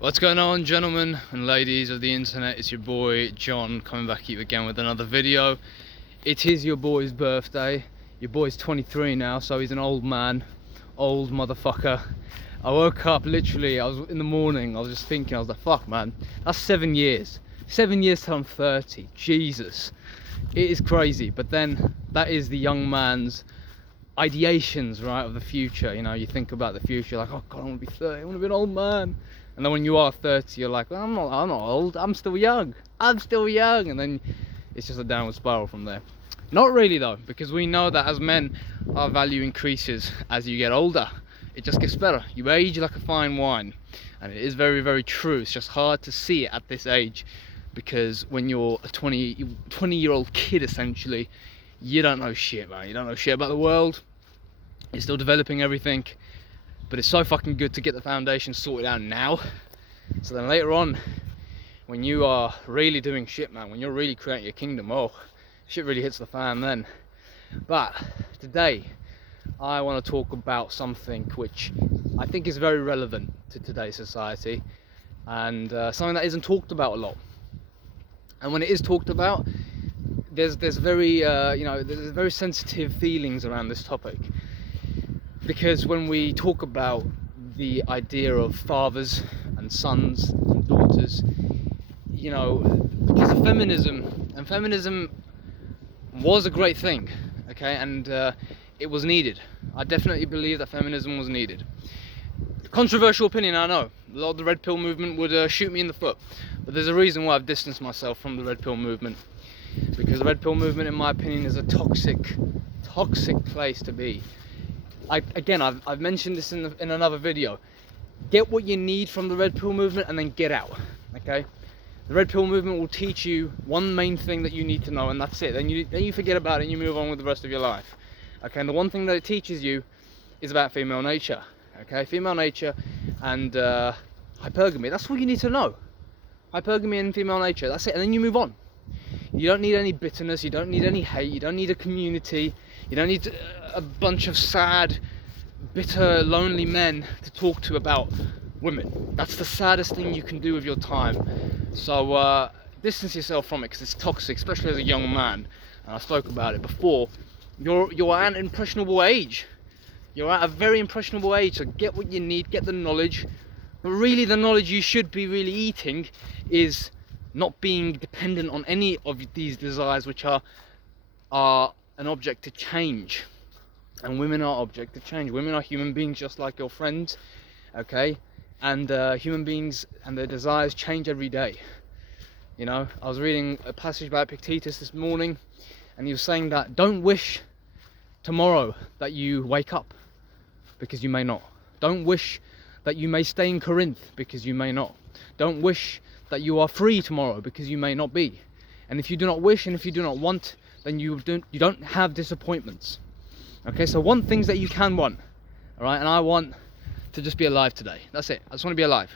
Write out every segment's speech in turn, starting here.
What's going on, gentlemen and ladies of the internet? It's your boy John coming back at you again with another video. It is your boy's birthday. Your boy's 23 now, so he's an old man, old motherfucker. I woke up literally, I was in the morning, I was just thinking, I was like, fuck man, that's 7 years. 7 years till I'm 30, Jesus. It is crazy, but then that is the young man's ideations, right, of the future. You know, you think about the future like, oh god, I want to be 30, I want to be an old man. And then when you are 30, you're like, well, I'm not old, I'm still young, and then it's just a downward spiral from there. Not really though, because we know that as men, our value increases as you get older. It just gets better. You age like a fine wine, and it is very, very true. It's just hard to see it at this age, because when you're a 20-year-old kid, essentially, you don't know shit, man. You don't know shit about the world. You're still developing everything. But it's so fucking good to get the foundation sorted out now, so then later on, when you are really doing shit, man, when you're really creating your kingdom, oh, shit really hits the fan then. But today, I want to talk about something which I think is very relevant to today's society, and something that isn't talked about a lot. And when it is talked about, there's very there's very sensitive feelings around this topic. Because when we talk about the idea of fathers and sons and daughters, you know, because of feminism was a great thing, okay, and it was needed. I definitely believe that feminism was needed. Controversial opinion, I know. A lot of the Red Pill movement would shoot me in the foot, but there's a reason why I've distanced myself from the Red Pill movement. Because the Red Pill movement, in my opinion, is a toxic place to be. I've mentioned this in another video. Get what you need from the Red Pill movement and then get out, okay? The Red Pill movement will teach you one main thing that you need to know, and that's it. Then you forget about it and you move on with the rest of your life, okay? And the one thing that it teaches you is about female nature, okay? Female nature and hypergamy. That's all you need to know. Hypergamy and female nature, that's it. And then you move on. You don't need any bitterness, you don't need any hate, you don't need a community, you don't need a bunch of sad, bitter, lonely men to talk to about women. That's the saddest thing you can do with your time. So distance yourself from it, because it's toxic, especially as a young man. And I spoke about it before. You're at an impressionable age. You're at a very impressionable age, so get what you need, get the knowledge. But really the knowledge you should be really eating is not being dependent on any of these desires, which are an object to change. And women are object to change. Women are human beings just like your friends, okay? And human beings and their desires change every day. You know, I was reading a passage about Epictetus this morning, and he was saying that don't wish tomorrow that you wake up, because you may not. Don't wish that you may stay in Corinth, because you may not. Don't wish that you are free tomorrow, because you may not be. And if you do not wish and if you do not want, then you don't have disappointments. Okay, so want things that you can want. Alright, and I want to just be alive today. That's it. I just want to be alive.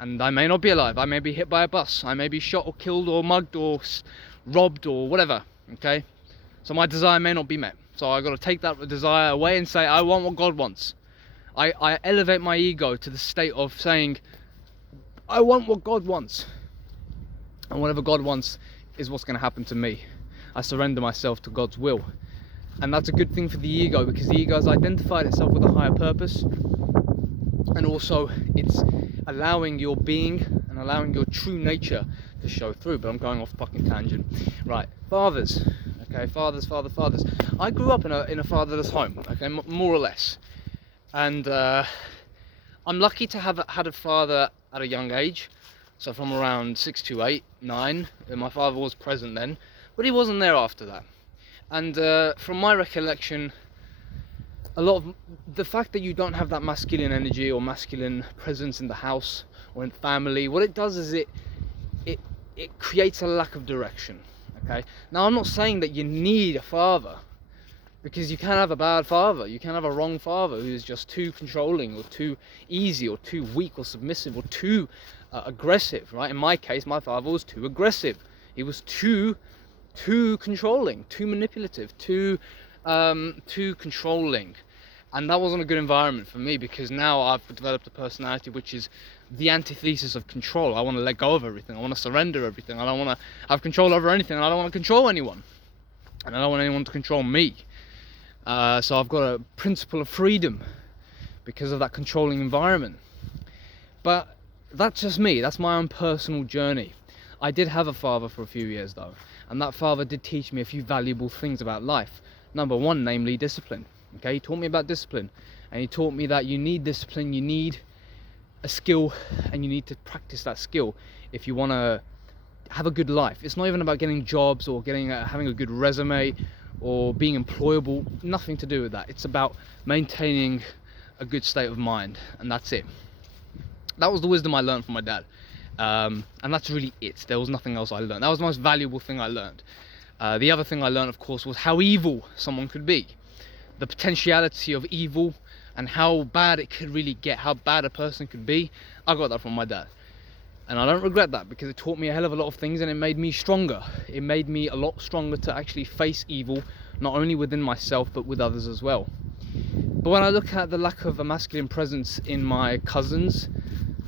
And I may not be alive. I may be hit by a bus. I may be shot or killed or mugged or robbed or whatever. Okay, so my desire may not be met. So I got to take that desire away and say, I want what God wants. I elevate my ego to the state of saying, I want what God wants, and whatever God wants is what's going to happen to me. I surrender myself to God's will, and that's a good thing for the ego, because the ego has identified itself with a higher purpose, and also it's allowing your being and allowing your true nature to show through. But I'm going off fucking tangent. Right, fathers, okay, fathers. I grew up in a fatherless home, okay, more or less, and I'm lucky to have had a father at a young age. So from around 6 to 8, 9, my father was present then, but he wasn't there after that. And from my recollection, a lot of the fact that you don't have that masculine energy or masculine presence in the house or in the family, what it does is it creates a lack of direction. Okay. Now I'm not saying that you need a father, because you can have a bad father, you can have a wrong father who's just too controlling or too easy or too weak or submissive or too aggressive, right? In my case, my father was too aggressive. He was too controlling, too manipulative, too controlling. And that wasn't a good environment for me, because now I've developed a personality which is the antithesis of control. I want to let go of everything. I want to surrender everything. I don't want to have control over anything. And I don't want to control anyone. And I don't want anyone to control me. So I've got a principle of freedom because of that controlling environment. But that's just me. That's my own personal journey. I did have a father for a few years though. And that father did teach me a few valuable things about life. Number one, namely discipline. Okay, he taught me about discipline, and he taught me that you need discipline, you need a skill, and you need to practice that skill if you want to have a good life. It's not even about getting jobs or having a good resume or being employable. Nothing to do with that. It's about maintaining a good state of mind, and that's it. That was the wisdom I learned from my dad, and that's really it. There was nothing else I learned. That was the most valuable thing I learned. The other thing I learned, of course, was how evil someone could be. The potentiality of evil and how bad it could really get, how bad a person could be. I got that from my dad, and I don't regret that, because it taught me a hell of a lot of things, and it made me stronger. It made me a lot stronger to actually face evil, not only within myself but with others as well. But when I look at the lack of a masculine presence in my cousins,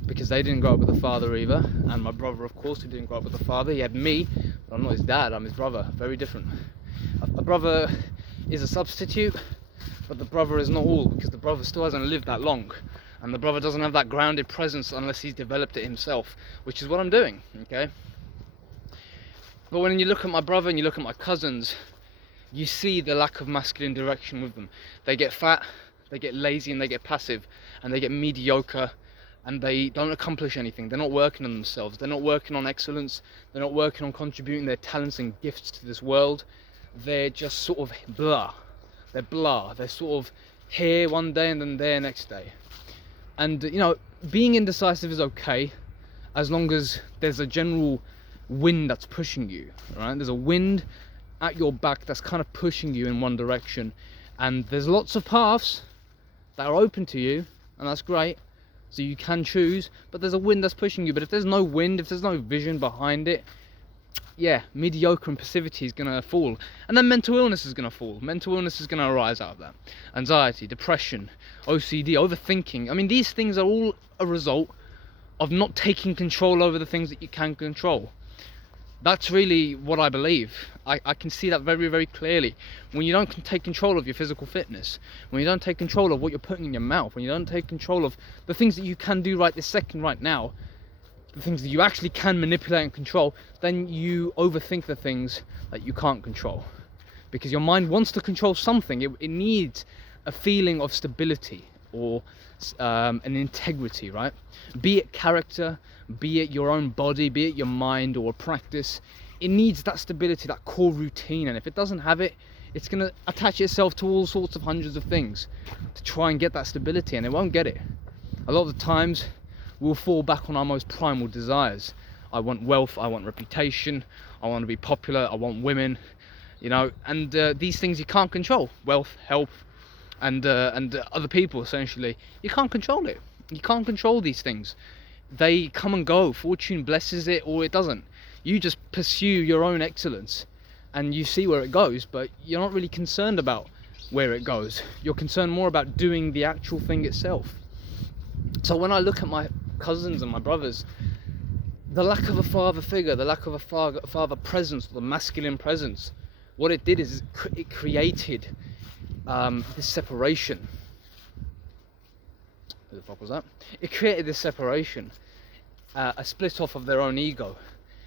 because they didn't grow up with a father either, and my brother, of course, who didn't grow up with a father, he had me, but I'm not his dad, I'm his brother. Very different. A brother is a substitute, but the brother is not all, because the brother still hasn't lived that long, and the brother doesn't have that grounded presence unless he's developed it himself, which is what I'm doing. Okay, but when you look at my brother and you look at my cousins, you see the lack of masculine direction with them. They get fat, they get lazy, and they get passive, and they get mediocre, and they don't accomplish anything. They're not working on themselves, they're not working on excellence, they're not working on contributing their talents and gifts to this world. They're just sort of blah. They're blah. They're sort of here one day and then there next day. And you know, being indecisive is okay, as long as there's a general wind that's pushing you, right? There's a wind at your back that's kind of pushing you in one direction, and there's lots of paths that are open to you, and that's great, so you can choose, but there's a wind that's pushing you. But if there's no wind, if there's no vision behind it, yeah, mediocre and passivity is going to fall, and then mental illness is going to fall. Mental illness is going to arise out of that. Anxiety, depression, OCD, overthinking. I mean, these things are all a result of not taking control over the things that you can control. That's really what I believe. I can see that very, very clearly. When you don't take control of your physical fitness, when you don't take control of what you're putting in your mouth, when you don't take control of the things that you can do right this second, right now, the things that you actually can manipulate and control, then you overthink the things that you can't control, because your mind wants to control something. It needs a feeling of stability or an integrity, right? Be it character, be it your own body, be it your mind or practice. It needs that stability, that core routine, and if it doesn't have it, it's going to attach itself to all sorts of hundreds of things to try and get that stability, and it won't get it. A lot of the times we'll fall back on our most primal desires. I want wealth, I want reputation, I want to be popular, I want women, you know, and these things you can't control. Wealth, health, and other people, essentially. You can't control it. You can't control these things. They come and go. Fortune blesses it or it doesn't. You just pursue your own excellence and you see where it goes, but you're not really concerned about where it goes. You're concerned more about doing the actual thing itself. So when I look at my cousins and my brothers, the lack of a father figure, the lack of a father presence, the masculine presence, what it did is it created this separation. Who the fuck was that? It created this separation, a split off of their own ego,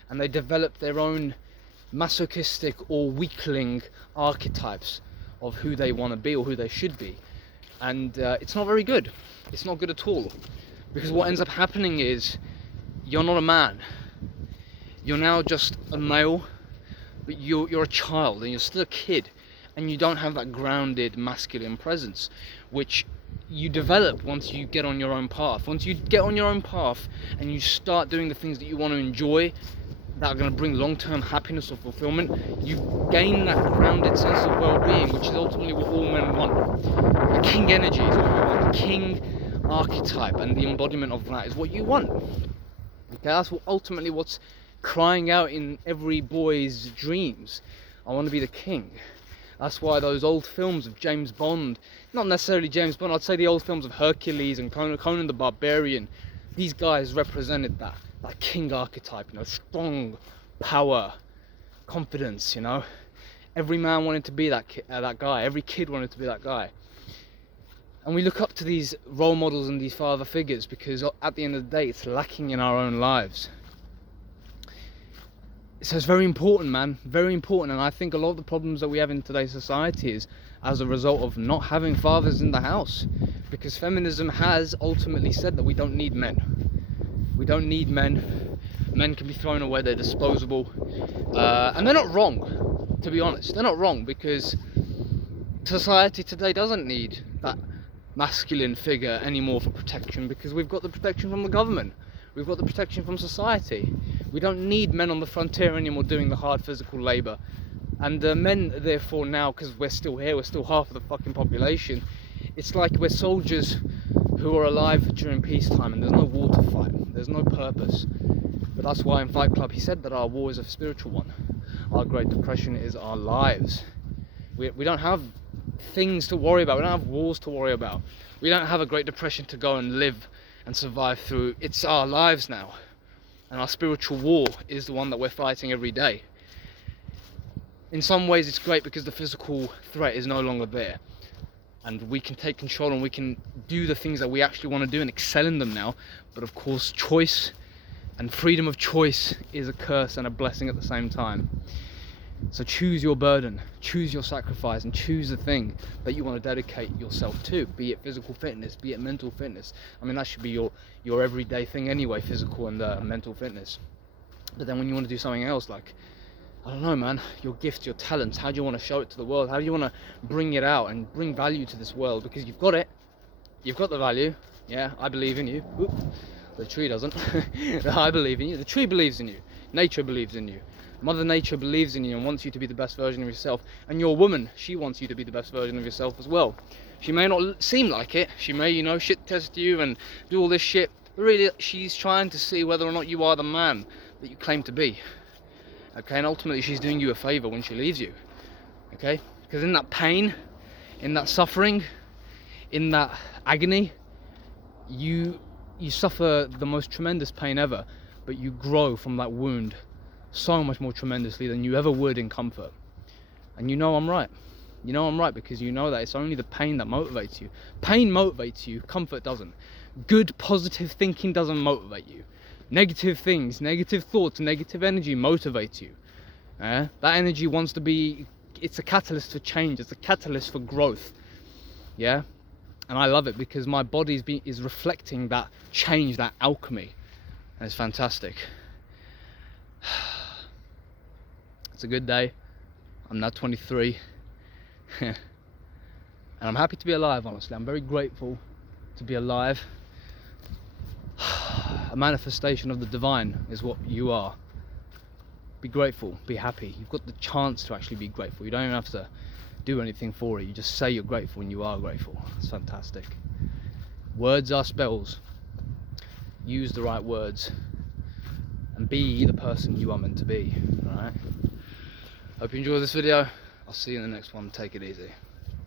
and they developed their own masochistic or weakling archetypes of who they want to be or who they should be, and it's not very good. It's not good at all, because what ends up happening is you're not a man. You're now just a male, but you're a child and you're still a kid, and you don't have that grounded masculine presence, which you develop once you get on your own path. Once you get on your own path and you start doing the things that you want to enjoy, that are going to bring long-term happiness or fulfillment, you gain that grounded sense of well-being, which is ultimately what all men want. The king energy is what you want. The king archetype and the embodiment of that is what you want. Okay, that's ultimately what's crying out in every boy's dreams. I want to be the king. That's why those old films of James Bond, not necessarily James Bond, I'd say the old films of Hercules and Conan the Barbarian, these guys represented that king archetype, you know, strong, power, confidence, you know. Every man wanted to be that guy, every kid wanted to be that guy. And we look up to these role models and these father figures because at the end of the day, it's lacking in our own lives. So it's very important, man, very important. And I think a lot of the problems that we have in today's society is as a result of not having fathers in the house, because feminism has ultimately said that we don't need men. We don't need men. Men can be thrown away, they're disposable. And they're not wrong, to be honest. They're not wrong, because society today doesn't need that masculine figure anymore for protection, because we've got the protection from the government. We've got the protection from society. We don't need men on the frontier anymore doing the hard physical labour. And men, therefore, now, because we're still here, we're still half of the fucking population, it's like we're soldiers who are alive during peacetime, and there's no war to fight, there's no purpose. But that's why in Fight Club he said that our war is a spiritual one. Our Great Depression is our lives. We don't have things to worry about, we don't have wars to worry about. We don't have a Great Depression to go and live and survive through. It's our lives now. And our spiritual war is the one that we're fighting every day. In some ways it's great because the physical threat is no longer there. And we can take control and we can do the things that we actually want to do and excel in them now. But of course, choice and freedom of choice is a curse and a blessing at the same time. So choose your burden, choose your sacrifice, and choose the thing that you want to dedicate yourself to, be it physical fitness, be it mental fitness. I mean, that should be your everyday thing anyway, physical and mental fitness. But then when you want to do something else, like, I don't know, man, your gifts, your talents, how do you want to show it to the world? How do you want to bring it out and bring value to this world? Because you've got it, you've got the value. Yeah, I believe in you. Oop, the tree doesn't. I believe in you. The tree believes in you. Nature believes in you. Mother Nature believes in you and wants you to be the best version of yourself. And your woman, she wants you to be the best version of yourself as well. She may not seem like it. She may, you know, shit test you and do all this shit. But really, she's trying to see whether or not you are the man that you claim to be. Okay, and ultimately she's doing you a favor when she leaves you. Okay? Because in that pain, in that suffering, in that agony, you suffer the most tremendous pain ever, but you grow from that wound so much more tremendously than you ever would in comfort. And you know I'm right. You know I'm right because you know that it's only the pain that motivates you. Pain motivates you, comfort doesn't. Good, positive thinking doesn't motivate you. Negative things, negative thoughts, negative energy motivates you. That energy wants to be, it's a catalyst for change, it's a catalyst for growth. Yeah? And I love it because my body is reflecting that change, that alchemy. And it's fantastic. It's a good day. I'm now 23. And I'm happy to be alive, honestly. I'm very grateful to be alive. A manifestation of the divine is what you are. Be grateful, be happy. You've got the chance to actually be grateful. You don't even have to do anything for it. You just say you're grateful and you are grateful. It's fantastic. Words are spells. Use the right words and be the person you are meant to be. Alright? Hope you enjoyed this video. I'll see you in the next one. Take it easy.